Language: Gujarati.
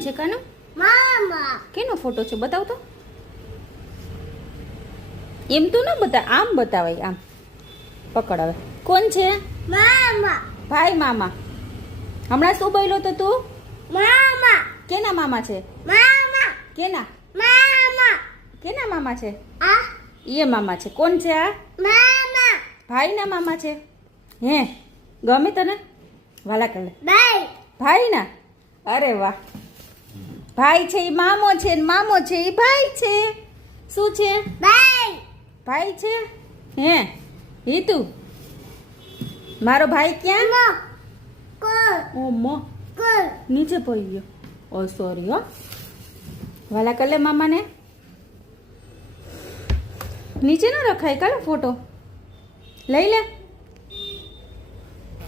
છે કાનો? મામા. કેનો ફોટો છે બતાવ તો. એમ તો ન બતા, આમ બતાવાય. આમ પકડ હવે. કોણ છે? મામા. ભાઈ મામા. હમણાં શું બોલ્યો તો તું? મામા. કેના મામા છે? મામા. કેના મામા. કેના મામા છે? આ એ મામા છે. કોણ છે આ? મામા. ભાઈના મામા છે. હે ગમે તને? વાલા કર લે. બાય. ભાઈના? અરે વાહ. ભાઈ છે એ મામો છે ને મામો છે એ ભાઈ છે. શું છે? બાય. ભાઈ છે. હે હિતુ મારો ભાઈ ક્યાં? મો. કો. ઓ મો કો. નીચે પડી ગયો. ઓ સોરી હો. વાલા કર લે મામાને. નીચે ન રખાય કાલો ફોટો લઈ લે.